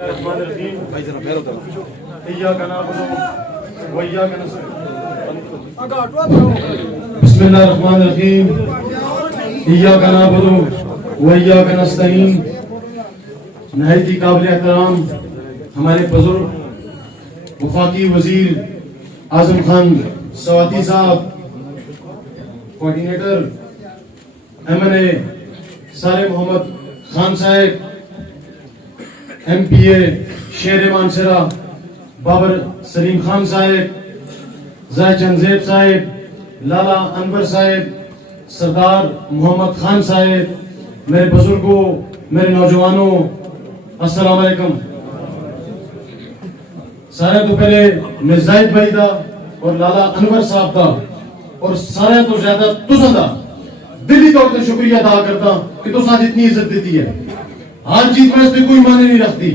بسم اللہ الرحمن الرحیم ایاک نعبد و ایاک نستعین. نہایت ہی قابل احترام ہمارے بزرگ وفاقی وزیر اعظم خان سواتی صاحب، کوارڈینیٹر MNA صالح محمد خان صاحب، MPA شیر مانسرا بابر سلیم خان صاحب، زاہد چند زیب صاحب، لالا انور صاحب، سردار محمد خان صاحب، میرے بزرگوں، میرے نوجوانوں، السلام علیکم. سارے تو پہلے میں زاہد بھائی دا اور لالا انور صاحب دا اور سارے تو زیادہ تساں دا دلی طور پر شکریہ ادا کرتا کہ تساں جتنی عزت دیتی ہے. ہر چیز میں اس نے کوئی معنی نہیں رکھتی.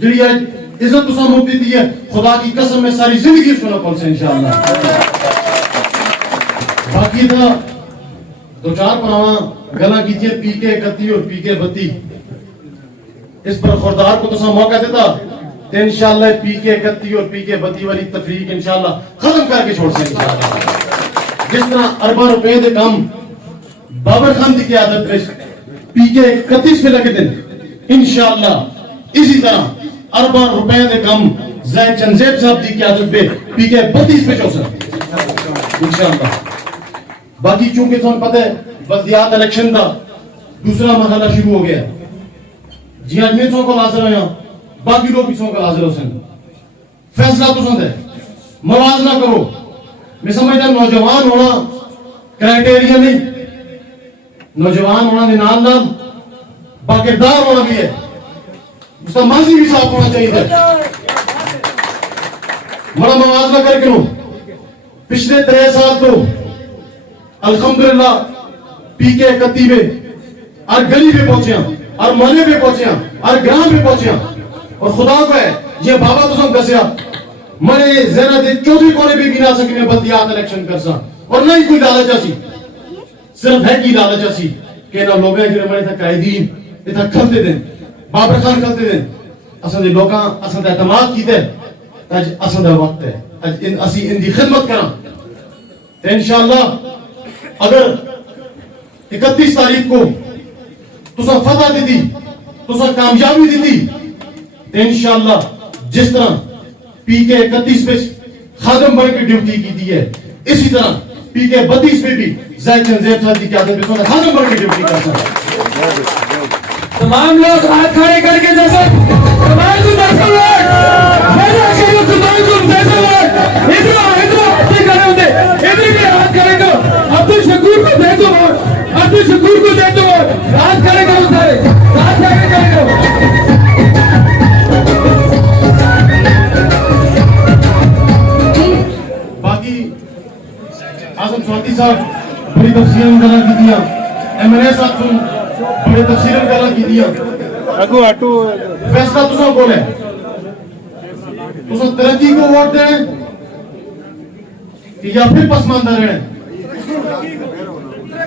جڑی عزت تساں مجھ دیتی ہے، خدا کی قسم میں ساری زندگی اس کو نہ پہنچے انشاءاللہ. باقی تھا دو چار پراواں گلا کیجئے پی کے 31 اور پی کے 32 اس پر خوردار کو تساں موقع دیتا تو انشاءاللہ پی کے 31 اور پی کے 32 والی تفریق انشاءاللہ ختم کر کے چھوڑ سکیں انشاءاللہ. جس طرح ارباں روپے دے کام بابر خان دی قیادت میں پی کے 31 پہ لگے دن انشاءاللہ اسی طرح ارباں روپے دے کام زاہد چند زیب صاحب دی قیادت پہ پی کے 32 پہ چھوڑ سکیں انشاءاللہ. باقی چونکہ تمہیں پتہ ہے بلدیات الیکشن دا دوسرا مرحلہ شروع ہو گیا. جی آج میں کو حاضر ہو یہاں، باقی لوگ بھی کو حاضر ہو سن. فیصلہ تو سند ہے، موازنہ کرو. میں سمجھتا نوجوان ہونا کرائٹیریا نہیں، نوجوان ہونا دے نال نال باکردار ہونا بھی ہے. اس کا ماضی بھی صاف ہونا چاہیے تھا. بڑا موازنہ کر کے لو. پچھلے 3 سال تو الحمدللہ پی کے 31 میں ہر گلی پہ پہنچے ہیں، ہر محلے پہ پہنچے ہیں، ہر گرام پہ پہنچے ہیں. اور خدا کو ہے یہ بابا تو سم دسیا مرے زیرہ دے چوتھی کونے پہ بھی نہ سکے میں بلدیات الیکشن کر سا. اور نہ ہی کوئی لالچ سی، صرف ہے کی لالچ سی کہ نہ لوگ ہیں جنہیں مرے تھا قائدین یہ تھا کھلتے دیں بابر خان کھلتے دیں. اصل دے لوگاں اصل دے اعتماد کی دے تاج اصل دے وقت ہے اسی ان دی خدمت کریں. تو انشاءاللہ اگر 31 تاریخ کو تسا فتح دی دی، تسا کامیابی دی دی تو انشاءاللہ جس طرح پی کے 31 پہ خادم بن کے ڈیوٹی کی دی ہے، اسی طرح پی کے 32 پہ بھی زاہد چند زیب صاحب کی قیادت میں خادم بن کے ڈیوٹی کرتا ہے. تمام لوگ ہاتھ کھڑے کر کے جیسے تمام کو 10 لوگ میرے اکیلے تمام کو 10 لوگ ادھر ہاتھ کھڑے ہوتے ادھر بھی ہاتھ کھڑے کرو. عبدالشکور کو 10 لوگ، عبدالشکور کو 10 لوگ ہاتھ کھڑے کرو. سارے ہاتھ کھڑے کرو. باقی اعظم سواتی صاحب بڑی تفصیل گلا کی دیا، MNA صاحب بڑی تفصیل گلا کی دیا. فیصلہ تسا بولے تسا ترقی کو ووٹ دیں کہ یا پھر پسماندہ رہے.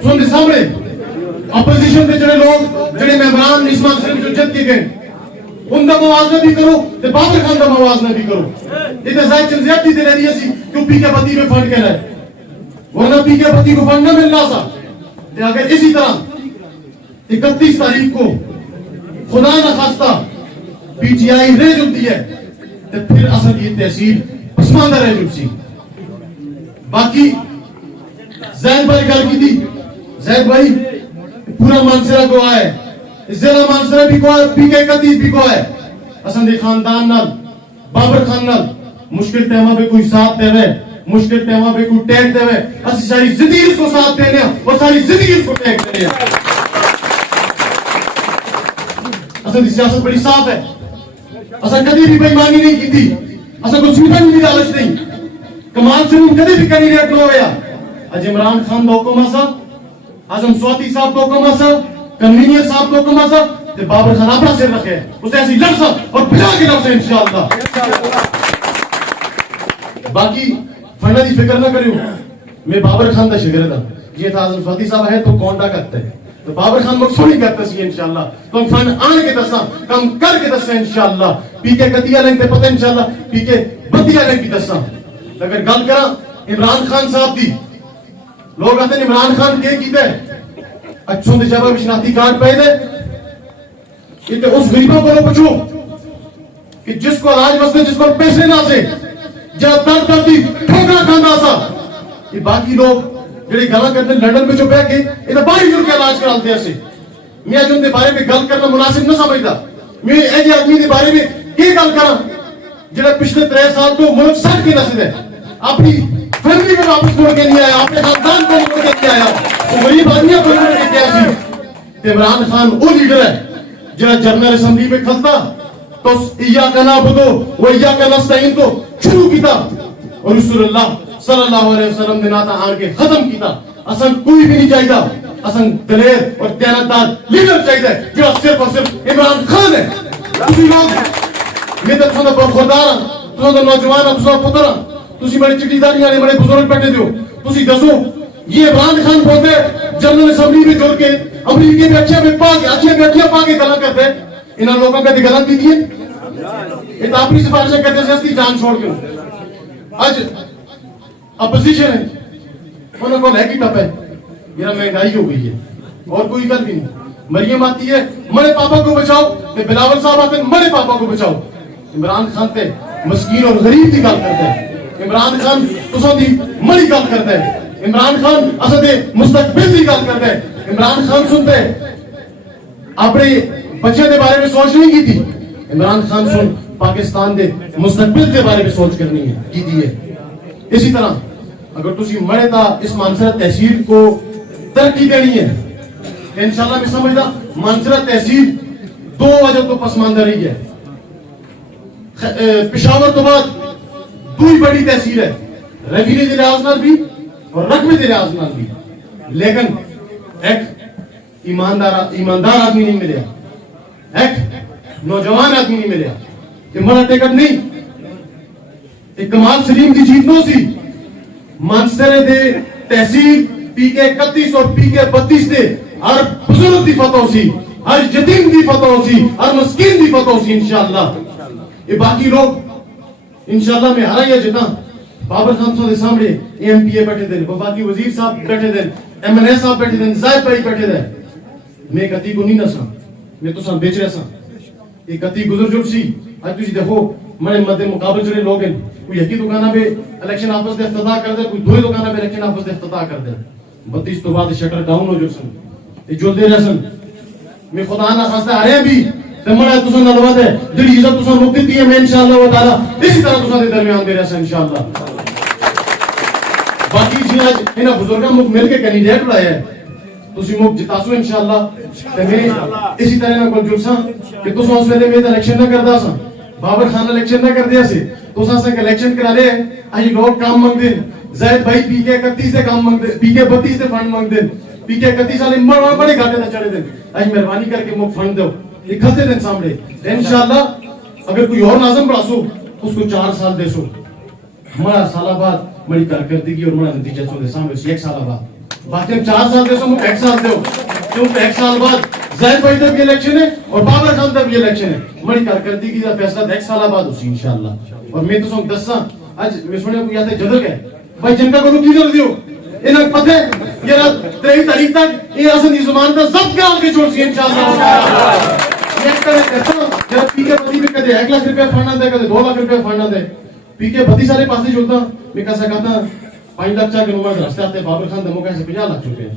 سن سامنے اپوزیشن کے جڑے لوگ جڑے ممبران اس منصب جو جت کے گئے ان کا موازنہ بھی کرو تے بابر خان کا موازنہ بھی کرو. یہ تو زاہد چند زیب دے رہی سی کیوں پی کے 32 میں فنڈ کہہ رہا ہے، ورنہ پی کے 32 کو فنڈ نہ ملنا سا. اگر اسی طرح 31 تاریخ کو خدا نہ خواستہ پی ٹی آئی رہ جلتی ہے تو پھر اصل یہ تحصیل پسماندہ رہ جلتی. باقی زید بھائی گل کی تھی، زید بھائی پورا مانسرہ کو آئے، ضلع مانسرہ بھی کو آئے، پی کے 31 بھی کو آئے. اصل دے خاندان نال بابر خان نال مشکل ٹیمہ پہ کوئی ساتھ دے رہے، مشکل ٹیمہ پہ کوئی ٹیک دے رہے. اسی ساری زندگی اس کو ساتھ دینے ہیں اور ساری زندگی اس کو ٹیک دینے ہیں. اصل دی سیاست بڑی صاف ہے. اصل کدی بھی بےایمانی نہیں کی تھی، اصل کو سوٹن بھی لالچ نہیں. کمال سے ان کدی بھی کینڈیڈیٹ نہ ہویا. اج عمران خان دا حکم اسا، اعظم سواتی صاحب دا حکم اسا، کنوینئر صاحب دا حکم اسا تے بابر خان اپنا سر رکھے اسے ایسی لفظ اور بلا کے لفظ انشاءاللہ. باقی فنڈا دی فکر نہ کریو، میں بابر خان دا شاگرد ہوں. یہ تھا اعظم سواتی صاحب ہے تو کونٹا کرتے ہیں تو بابر خان مقصوری کرتا سی انشاءاللہ تو فن آن کے دسا کم کر کے دسا انشاءاللہ پی کے کتیا لیں تے پتہ انشاءاللہ پی کے بتیا لیں بھی دسا اگر گل کرا عمران خان صاحب دی لوگ آتے ہیں عمران خان کے کیتے اچھوں دے جب شناختی کارڈ پہ دے یہ تے اس غریبوں کو لو پچھو کہ جس کو علاج واسطے جس کو پیسے نہ سے جا در در دی ٹھوکرا کھاندا سا یہ باقی لوگ جڑے گلا کرتے لندن میں جو بیٹھ کے یہ تو باہر جڑ کے علاج کرالتے ہیں میں جو ان کے بارے میں گل کرنا مناسب نہ سمجھتا میں ایجے آدمی کے بارے میں کی گل کرا جڑا پچھلے 3 سال تو ملک سٹ کے نسل ہے اپنی فیملی کو واپس موڑ کے نہیں آیا اپنے خاندان کو موڑ کے نہیں آیا وہ غریب آدمیوں کو موڑ کے کیا سی عمران خان وہ لیڈر ہے جڑا جنرل اسمبلی میں کھلتا تو ایاک نعبدو و ایاک نستعین کو شروع کیتا اور رسول اللہ صلی اللہ علیہ وسلم نے ناتا آن کے ختم کیتا اصلا کوئی بھی نہیں چاہیے اصلا دلیر اور دیانتدار لیڈر چاہیے جو صرف اور صرف عمران خان ہے تسی لوگ میں تو تساں دا برخوردار ہاں تساں دا نوجوان ہاں تساں پتر ہاں تسی بڑے چٹی داریاں نے بڑے بزرگ بیٹھے دیو تسی دسو یہ عمران خان بولتے جنرل اسمبلی میں جوڑ کے امریکہ میں اچھے میں اچھے پا کے گلا کرتے انہاں لوگوں کا دی غلط کی دیئے یہ تو اپنی سفارشیں کرتے سے اس کی جان چھوڑ کے آج اپوزیشن ہے انہوں کو لے کی ٹپ ہے میرا مہنگائی ہو گئی ہے اور کوئی گل بھی نہیں مریم آتی ہے مرے پاپا کو بچاؤ تے بلاول صاحب آتے ہیں مرے پاپا کو بچاؤ عمران خان تے مسکین اور غریب کی گل کرتے ہیں عمران خان تساں دی مری گل کرتے ہیں عمران خان اساں دے مستقبل دی گل کرتے ہیں عمران خان سنتے اپنے بچے دے بارے میں سوچ نہیں کی تھی عمران خان سن پاکستان دے مستقبل کے بارے میں سوچ کرنی ہے کی دی ہے اسی طرح اگر تسی مرے تا اس مانسرہ تحصیل کو ترقی دینی ہے انشاءاللہ میں سمجھدا مانسرہ تحصیل 2 وجہ تو پسماندہ رہی ہے پشاور تو بعد دوئی بڑی تحصیل ہے ریوینیو دے لحاظ نال بھی اور رقبے دے لحاظ نال بھی لیکن ایک ایماندار آدمی نہیں ملیا ایک نوجوان آدمی نہیں ملیا کہ مرا ٹکٹ نہیں ایک کمال سلیم کی جیت نو سی مانسرے دے تحصیل پی کے 31 اور پی کے 32 دے ہر بزرگ دی فتح سی ہر یتیم دی فتح سی ہر مسکین دی فتح سی انشاءاللہ یہ باقی لوگ انشاءاللہ میں ہرا یہ جتنا بابر خان صاحب دے سامنے ایم پی اے بیٹھے دے وفاقی وزیر صاحب بیٹھے دے ایم این اے صاحب بیٹھے دے زائد بھائی بیٹھے دے میں کتی کو نہیں نسا میں تو ساں بیچ رہا ساں یہ کتی گزر جب سی آج تجھے دیکھو مرے مدد مقابل چلے لوگ ہیں کوئی یکی دکانہ پہ الیکشن آفس دے افتتاح کر دے کوئی دوئے دکانہ پہ الیکشن آفس دے افتتاح کر دے 32 تو بعد شٹر ڈاؤن ہو جو سن یہ جل دے رہا سن میں خدا نہ خواستہ آ رہے ہیں بھی تمہارا تسان نلوات ہے دلی عزت تسان مقتد دی ہے میں انشاءاللہ و تعالی اسی طرح تسان دے درمیان دے رہا سن انشاءاللہ باقی جی آج انہا بزرگاں مک مل کے کینڈیڈیٹ بڑھایا ہے تسی مک جتاسو انشاءاللہ تے میں اسی طرح نہ کل جلساں کہ تسان اس ویلے میں الیکشن نہ کردا سا بابر خان الیکشن نہ کر دیا سے تسان سے الیکشن کرا لے آئی لوگ کام منگ دیں زید بھائی پی کے 31 سے کام منگ دیں پی کے 32 سے فنڈ منگ دیں پی کے 31 والے مر بڑے گھاٹے نہ چڑھے دیں آئی مہربانی کر کے مک فنڈ دو یہ کھلتے دیں سامنے انشاءاللہ اگر کوئی اور ناظم پڑھا سو اس کو 4 سال دے سو ہمارا سالہ بعد مری کارکردگی اور ہمارا نتیجہ سو دے سامنے سے 1 سالہ بعد باقی 4 سال دے سو مک 1 سال دے کیونکہ 1 سال بعد زید بھائی تب یہ الیکشن ہے اور بابر خان تب یہ الیکشن ہے ہماری کارکردگی کا فیصلہ 1 سالہ بعد ہوسی انشاءاللہ اور میں تو سو دساں آج میں سنے کو یاد ہے جدل ہے بھائی جنگا کو کی کر دیو انہاں پتہ ہے یہ 23 تاریخ تک یہ اصل دی زمان کا ضبط کر کے چھوڑ سی انشاءاللہ یہ کرے کہتا جب پی کے پتی میں کدے 1 لاکھ روپے فنڈ دے کدے 2 لاکھ روپے فنڈ دے پی کے پتی سارے پاسے جڑتا میں کہا سکتا 5 لاکھ چاہ کے نمبر راستے آتے بابر خان دمو کیسے 50 لاکھ روپے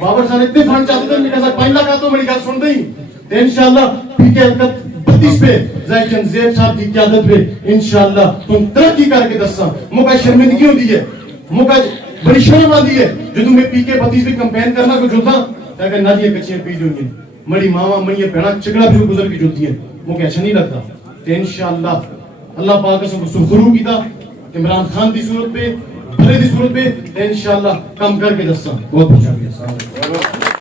بابر خان اتنے فنڈ چاہتے تھے میں کہا 5 لاکھ آتا میری گل سن دیں تو انشاءاللہ پی کے 32 پہ زید چند زیب صاحب کی قیادت پہ انشاءاللہ تم ترقی کر کے دساں موقع شرمندگی ہوتی ہے موقع بڑی شرم آتی ہے جو تمہیں پی کے 32 پہ کمپین کرنا کو جلتا تاکہ نہ دیئے کچھیں پی جو گے مڑی ماما منیے پیڑا چکڑا بھی گزر کی جلتی ہیں موقع اچھا نہیں لگتا تو انشاءاللہ اللہ پاک سے سرخرو کی تھا عمران خان دی صورت پہ بھلے دی صورت پہ انشاءاللہ کم کر کے دساں بہت شکریہ